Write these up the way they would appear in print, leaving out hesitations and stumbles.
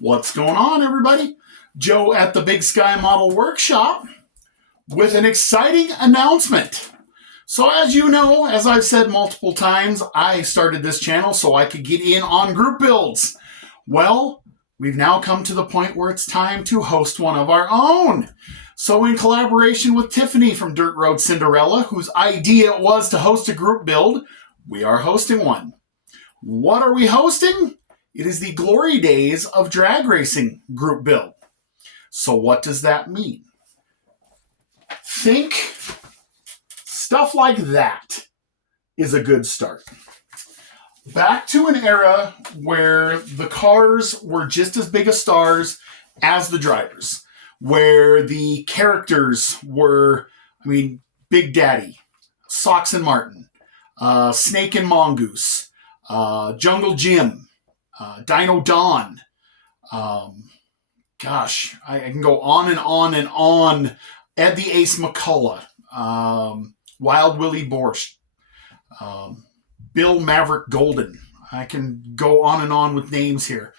What's going on, everybody? Joe at the Big Sky Model Workshop with an exciting announcement. So as you know, as I've said multiple times, I started this channel so I could get in on group builds. Well, we've now come to the point where it's time to host one of our own. So in collaboration with Tiffany from Dirt Road Cinderella, whose idea it was to host a group build, we are hosting one. What are we hosting? It is the Glory Days of Drag Racing group build. So what does that mean? Think stuff like that is a good start. Back to an era where the cars were just as big as stars as the drivers, where the characters were, Big Daddy, Socks and Martin, Snake and Mongoose, Jungle Jim, Dino Don. I can go on and on and on. Ed the Ace McCullough, Wild Willie Borscht, Bill Maverick Golden. I can go on and on with names here.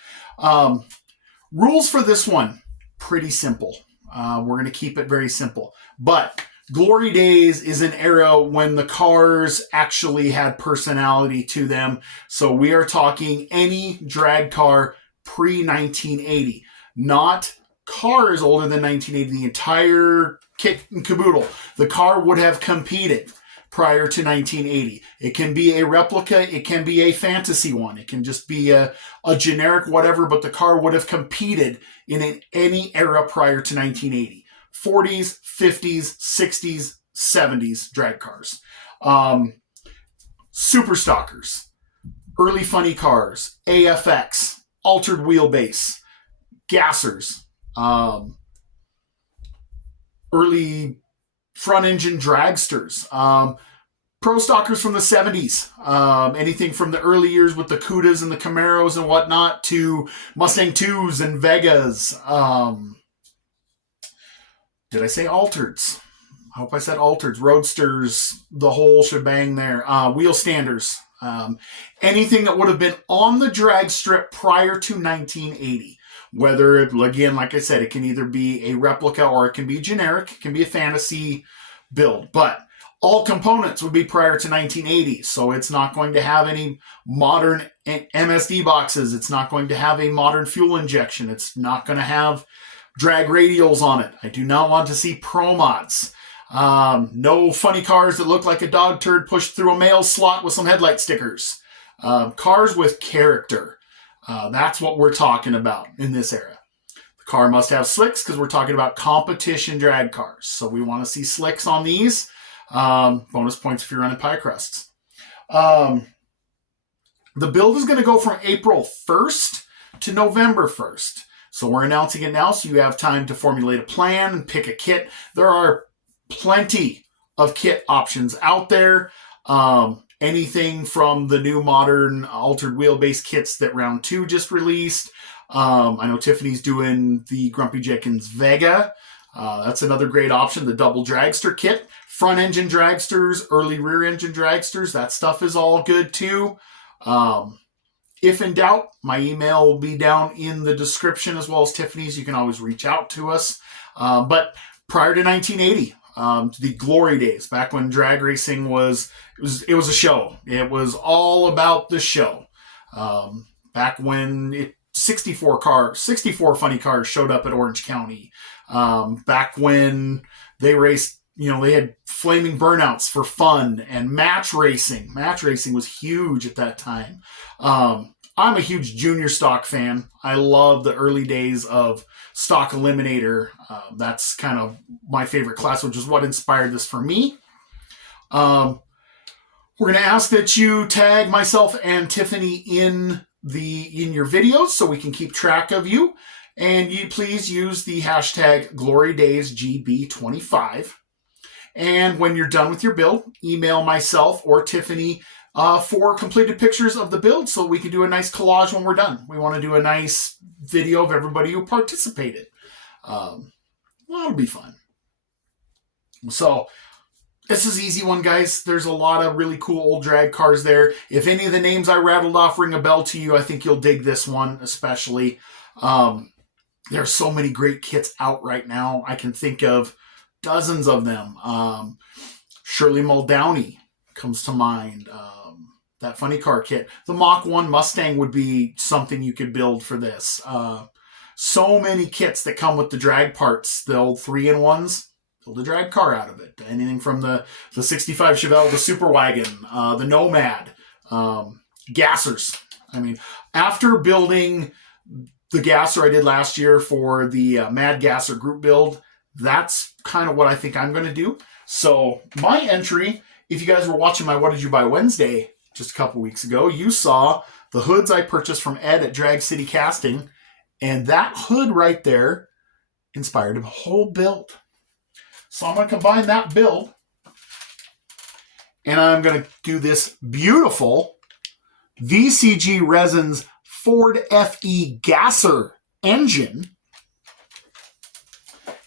Rules for this one, pretty simple. We're going to keep it very simple. But Glory Days is an era when the cars actually had personality to them. So we are talking any drag car pre-1980, not cars older than 1980, the entire kit and caboodle. The car would have competed prior to 1980. It can be a replica, it can be a fantasy one, it can just be a generic whatever, but the car would have competed in any era prior to 1980. 40s, 50s, 60s, 70s drag cars. Super stockers, early funny cars, AFX, altered wheelbase, gassers, early front engine dragsters, pro stockers from the 70s, anything from the early years with the Cudas and the Camaros and whatnot to Mustang 2s and Vegas. Did I say altereds? I hope I said altereds, roadsters, the whole shebang there. Wheel standers, anything that would have been on the drag strip prior to 1980. Whether, again, like I said, it can either be a replica or it can be generic. It can be a fantasy build. But all components would be prior to 1980. So it's not going to have any modern MSD boxes. It's not going to have a modern fuel injection. It's not going to have drag radials on it. I do not want to see pro mods. No funny cars that look like a dog turd pushed through a mail slot with some headlight stickers. Cars with character. That's what we're talking about in this era. The car must have slicks because we're talking about competition drag cars. So we want to see slicks on these. Bonus points if you're running pie crusts. The build is going to go from April 1st to November 1st. So we're announcing it now so you have time to formulate a plan and pick a kit. There are plenty of kit options out there. Anything from the new modern altered wheelbase kits that Round 2 just released. I know Tiffany's doing the Grumpy Jenkins Vega. That's another great option, the double dragster kit. Front engine dragsters, early rear engine dragsters, that stuff is all good too. If in doubt, my email will be down in the description as well as Tiffany's. You can always reach out to us. But prior to 1980, the Glory Days, back when drag racing was a show. It was all about the show. Back when 64 funny cars showed up at Orange County. Back when they raced, they had flaming burnouts for fun and match racing. Match racing was huge at that time. I'm a huge junior stock fan. I love the early days of Stock Eliminator. That's kind of my favorite class, which is what inspired this for me. We're going to ask that you tag myself and Tiffany in your videos so we can keep track of you. And you please use the hashtag GloryDaysGB25. And when you're done with your build, email myself or Tiffany for completed pictures of the build so we can do a nice collage when we're done. We want to do a nice video of everybody who participated. That'll be fun. So this is an easy one, guys. There's a lot of really cool old drag cars there. If any of the names I rattled off ring a bell to you, I think you'll dig this one especially. There's so many great kits out right now. I can think of dozens of them. Shirley Muldowney comes to mind. That funny car kit. The Mach 1 Mustang would be something you could build for this. So many kits that come with the drag parts, the old 3-in-1s. Build a drag car out of it. Anything from the 65 Chevelle, the Super Wagon, the Nomad, gassers. I mean, after building the gasser I did last year for the Mad Gasser group build, that's kind of what I think I'm going to do. So my entry, if you guys were watching my What Did You Buy Wednesday just a couple weeks ago, you saw the hoods I purchased from Ed at Drag City Casting. And that hood right there inspired a whole build. So I'm going to combine that build. And I'm going to do this beautiful VCG Resins Ford FE Gasser engine.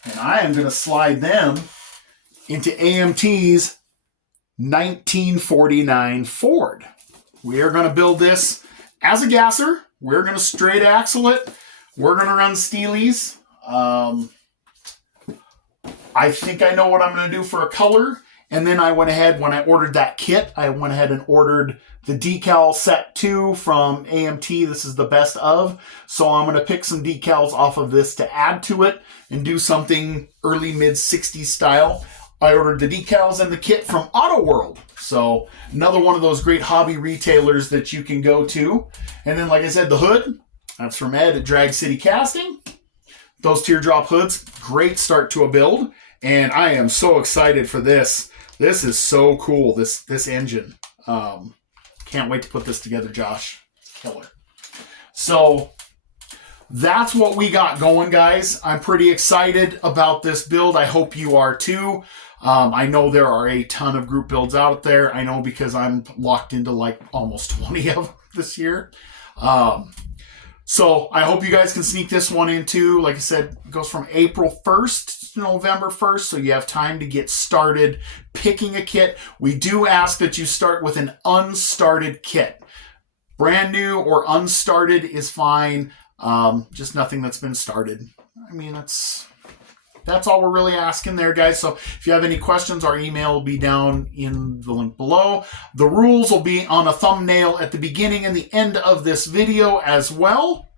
And I am going to slide them into AMT's 1949 Ford. We are going to build this as a gasser. We're going to straight axle it. We're going to run Steelies. I think I know what I'm going to do for a color. And then I went ahead, when I ordered that kit, I went ahead and ordered the decal set 2 from AMT. This is the best of. So I'm going to pick some decals off of this to add to it and do something early mid-60s style. I ordered the decals and the kit from Auto World. So another one of those great hobby retailers that you can go to. And then, like I said, the hood, that's from Ed at Drag City Casting. Those teardrop hoods, great start to a build. And I am so excited for this. This is so cool, this engine. Can't wait to put this together, Josh. Killer. So that's what we got going, guys. I'm pretty excited about this build. I hope you are too. I know there are a ton of group builds out there. I know because I'm locked into like almost 20 of them this year. So I hope you guys can sneak this one in too. Like I said, it goes from April 1st to November 1st, so you have time to get started picking a kit. We do ask that you start with an unstarted kit. Brand new or unstarted is fine. Just nothing that's been started. I mean, that's all we're really asking there, guys. So if you have any questions, our email will be down in the link below. The rules will be on a thumbnail at the beginning and the end of this video as well.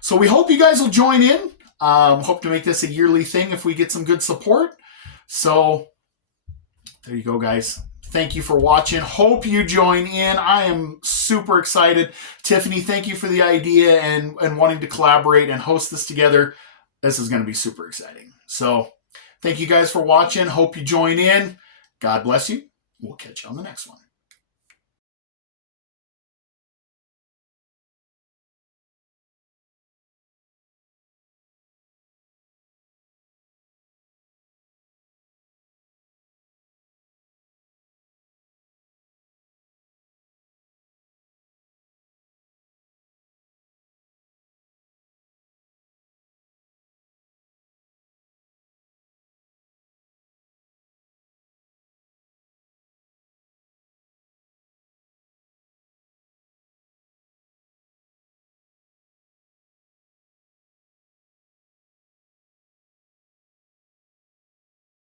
So we hope you guys will join in. Hope to make this a yearly thing if we get some good support. So there you go, guys. Thank you for watching. Hope you join in. I am super excited. Tiffany, thank you for the idea and wanting to collaborate and host this together. This is going to be super exciting. So thank you guys for watching. Hope you join in. God bless you. We'll catch you on the next one.